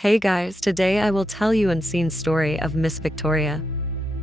Hey guys, today I will tell you unseen story of Miss Victoria.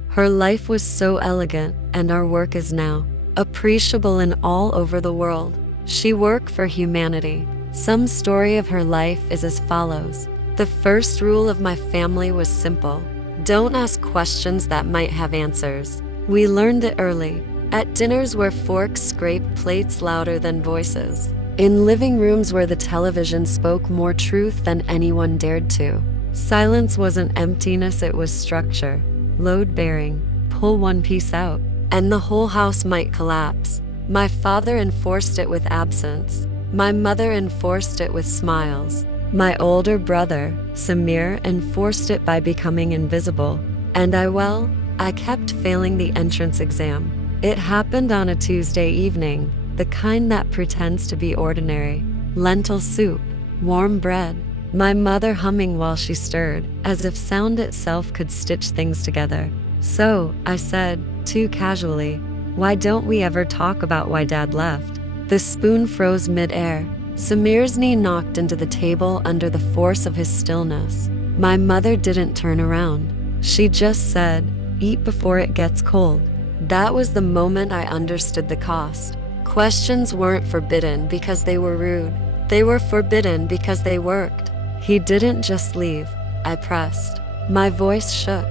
Her life was so elegant, and our work is now appreciable in all over the world. She worked for humanity. Some story of her life is as follows. The first rule of my family was simple. Don't ask questions that might have answers. We learned it early, at dinners where forks scraped plates louder than voices. In living rooms where the television spoke more truth than anyone dared to. Silence wasn't emptiness, it was structure. Load-bearing. Pull one piece out, and the whole house might collapse. My father enforced it with absence. My mother enforced it with smiles. My older brother, Samir, enforced it by becoming invisible. And I kept failing the entrance exam. It happened on a Tuesday evening. The kind that pretends to be ordinary. Lentil soup, warm bread, my mother humming while she stirred, as if sound itself could stitch things together. So, I said, too casually, why don't we ever talk about why Dad left? The spoon froze mid-air. Samir's knee knocked into the table under the force of his stillness. My mother didn't turn around. She just said, eat before it gets cold. That was the moment I understood the cost. Questions weren't forbidden because they were rude. They were forbidden because they worked. He didn't just leave. I pressed. My voice shook,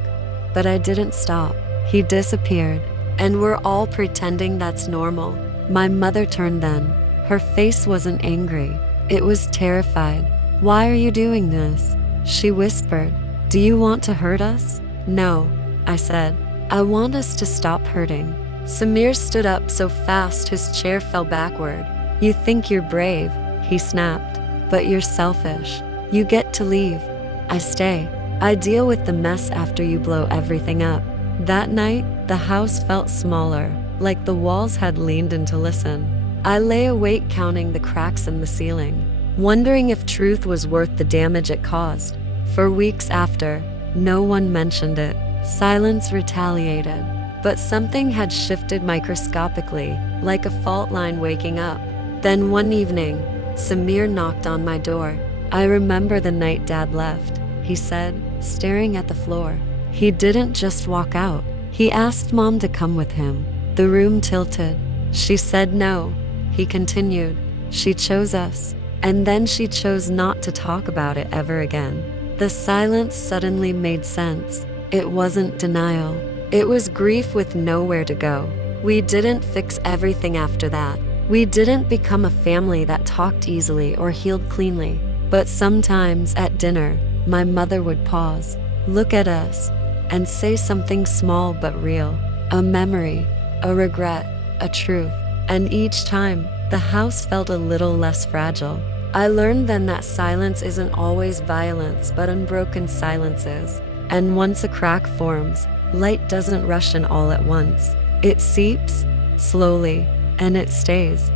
but I didn't stop. He disappeared, and we're all pretending that's normal. My mother turned then. Her face wasn't angry. It was terrified. Why are you doing this? She whispered. Do you want to hurt us? No, I said. I want us to stop hurting. Samir stood up so fast his chair fell backward. You think you're brave, he snapped, but you're selfish. You get to leave. I stay. I deal with the mess after you blow everything up. That night, the house felt smaller, like the walls had leaned in to listen. I lay awake counting the cracks in the ceiling, wondering if truth was worth the damage it caused. For weeks after, no one mentioned it. Silence retaliated. But something had shifted microscopically, like a fault line waking up. Then one evening, Samir knocked on my door. I remember the night Dad left, he said, staring at the floor. He didn't just walk out. He asked Mom to come with him. The room tilted. She said no. He continued. She chose us. And then she chose not to talk about it ever again. The silence suddenly made sense. It wasn't denial. It was grief with nowhere to go. We didn't fix everything after that. We didn't become a family that talked easily or healed cleanly. But sometimes at dinner, my mother would pause, look at us, and say something small but real. A memory, a regret, a truth. And each time, the house felt a little less fragile. I learned then that silence isn't always violence, but unbroken silences. And once a crack forms, light doesn't rush in all at once. It seeps, slowly, and it stays.